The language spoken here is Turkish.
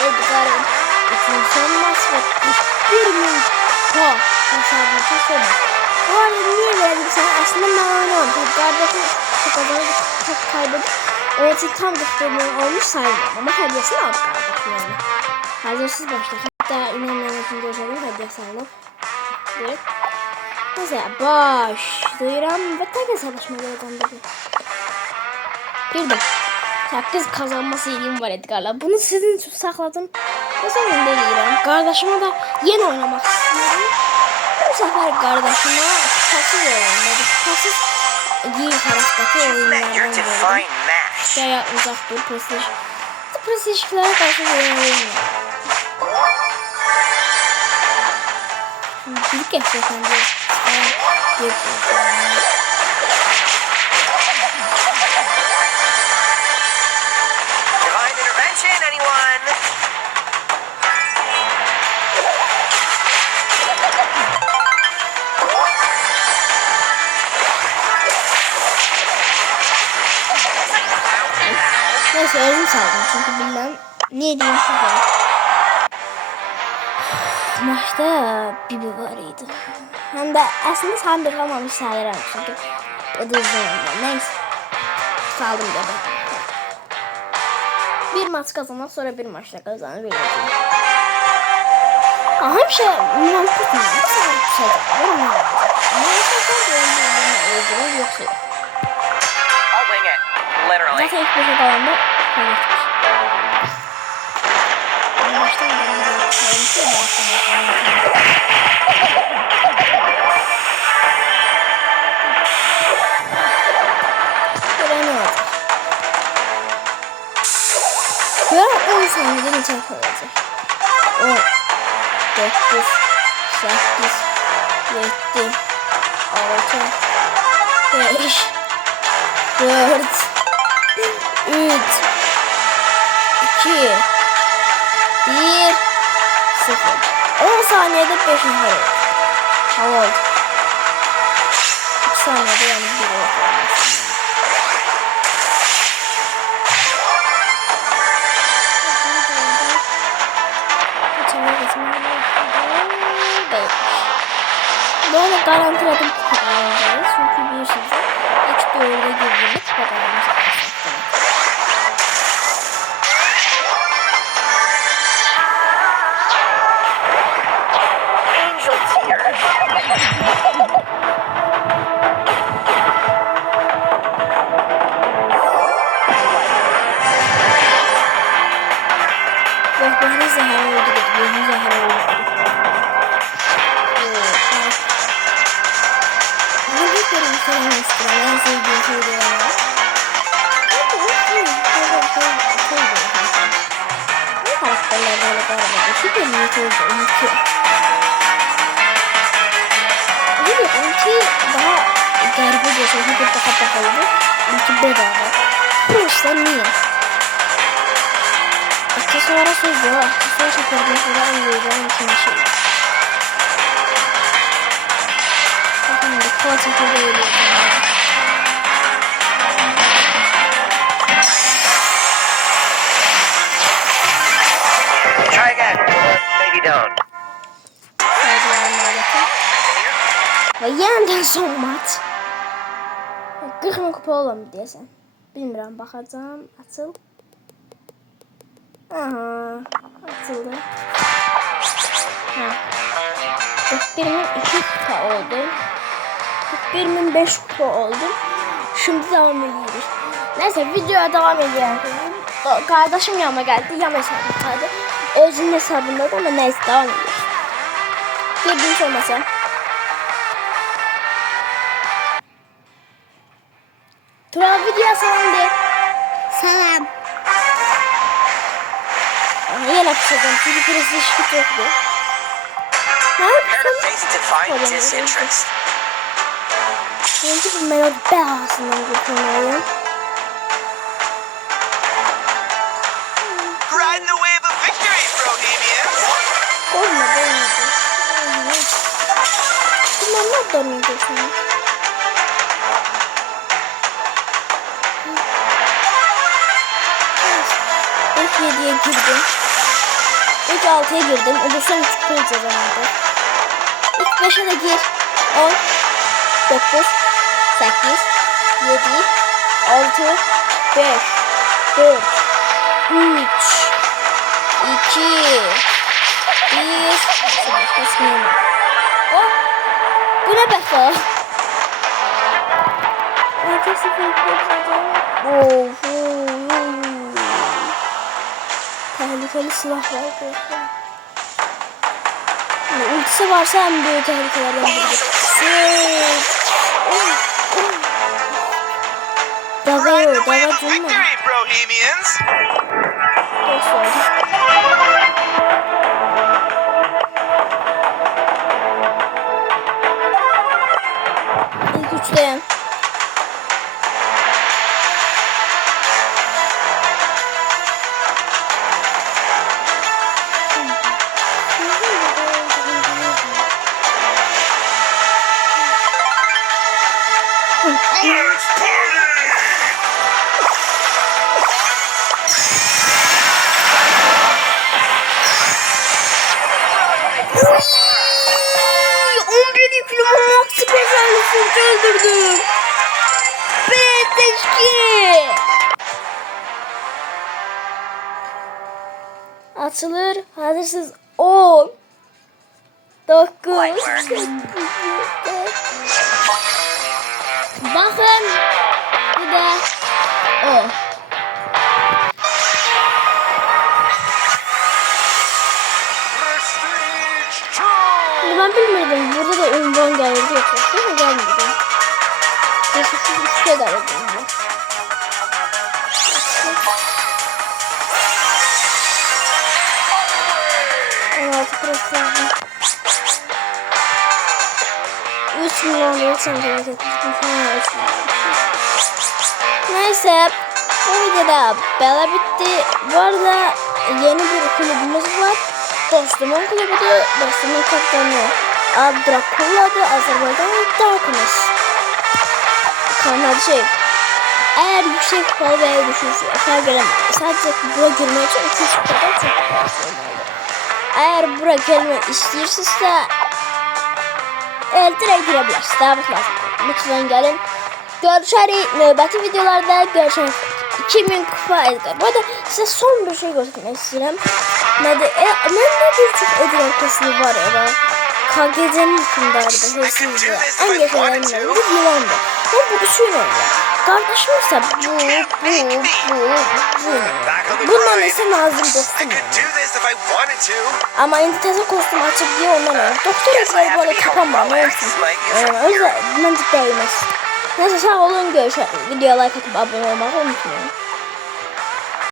Edgar'ın için son maç ve 1.000 puan hesabını kesemez. Bu arada niye verdim sana? Aslında memnunum. Edgar'daki kazanı çok kaybedip onun için tam göstermeyen olmuş sayılmam. Ama hediyesini aldık kardeşim yani. Hazırsız başla. Hatta inanmayan için gösterdim hediyesi aldım. Evet. Mesela başlayıram ve tek hesaplaşma geleceğim. Girdim. 8 kazanma serim var Edgar'la. Bunu sizin için sakladım. O zaman deneyeceğim. Kardeşime de yeni oynamak istiyorum. Bu sefer kardeşime pasız oynadım. Pasız diğer taraftaki oyunlardan verdim. Ya uzak dur prestij. Prestijlere karşı oynayayım. Bir kez efendim. Divine intervention, anyone? Neyse ölüm saldım çünkü bilmem ne diyeyim size. Maçta Bibi varıydı. Hem de aslında sen bir kalmamış sayılar çünkü o da izlememde. Neyse saldım dedi. Bir maç kazanan sonra bir maçta kazanır bir maçı. Hem şey mantıklı mı? Bu sefer bir şey var mı? Yoksa I'll wing it, literally. zaten ilk bir kalanda kaybetmiş. Baştan ve 10 saniyeden içeri kalacak. 10, 9, 8, 7, 6, 5, 4, 3, 2, 1, 0. 10 saniyede 5 numara. Hava oldu. 2 saniyede yani 1 oldu. Böyle garantiledim kupa kazanacağız. Çünkü bir şeyde hiç doğruda girdiğinde kupa kazanacağız. Angel tears. Bak zehra oldu. Gözüm zehra oldu. Falan istiyorum. En sevdiğim şeyler var. Bu karakterler böyle galiba. Şu bölümü çok unutuyor. Evet, onunki daha garip bir şey. Çünkü daha pahalıydı. Onunki bedava. Bu işte niye? Aksesuara söz yok. Aksesuar şekerden sonra anlayacağım ikinci şey. Bakın bu kol çekirde geliyor. Try again. Maybe don't. Ve yeniden son maç. 40 kupa olan bir desen. Bilmiyorum bakacağım. Açıl. Aha. Açıldı. Ha. 41.000 2 kupa oldu. 41.000 5 kupa oldu. Şimdi devam ediyoruz. Neyse videoya devam ediyorum. Kardeşim yanıma geldi. Yan hesabındaydı. Özünün hesabındaydı ama neyse devam ediyoruz. Girdiğim sormasa. Tural video selamdı. Selam. Yine yapacağım çünkü prestij hiç yoktu. Ne yapacağım? Disinterest. Şimdi bir melodi belasından kurtulmalıyım. Riding the wave of victory, Bohemians. Olmadı. Bunlar ne dönüyor sana? İlk 7'ye girdim. İlk 6'ya girdim. O da son 3 puan kazandı. İlk 5'e de gir. 10, 9, 8, 7, 6, 5, 4, 3, 2, 1. Oh, bu ne be? Tehlikeli silahlar. Ultisi varsa en büyük tehlikelerden biri. Daga Victory, cümle. Bohemians! İlk üçteyim. Let's party! Öldürdüm. Beteşki. Açılır. Hazırsız. 10, 9. Bakın. Bir de 10. Ben bilmirdim. Burada da unvan gelirdi. Değil mi? Gelmedi. Kesinlikle bir şey gelirdi. Artık burası 3 milyon lira sanırım etmiştim. Neyse. Bu videoda böyle bitti. Bu arada yeni bir kulübümüz var. Dostumun kulübüdür. Dostumun kaptanı Abdurakullah'dır. Azerbaycan Darkness. Kanal eğer yüksek kupalı veya düşürse aşağı gelen sadece buraya girmek için 200 kupadan çok fazla. Eğer buraya gelmek istiyorsanız direkt girebilirsiniz. Daha lazım. Lütfen gelin. Görüşürüz. Növbəti videolarda görüşürüz. 2000 kupa edgar. Bu arada size son bir şey göstermek istiyorum. Ben de bir çok edgar kasını var ya. KGC'nin hükümdarıdır. Hırsızdı. En geçenlerinden bir yılandı. Ben bu düşünün öyle. Kardeşim ise bu. Bundan ise lazım dostum. Ama indi teze kostüm açıp diye ondan öyle. Doktor etleri böyle kapanmam. O yüzden bence değmez. Neyse sağ olun, görüşürüz. Videoya like atıp abone olmayı unutmayın.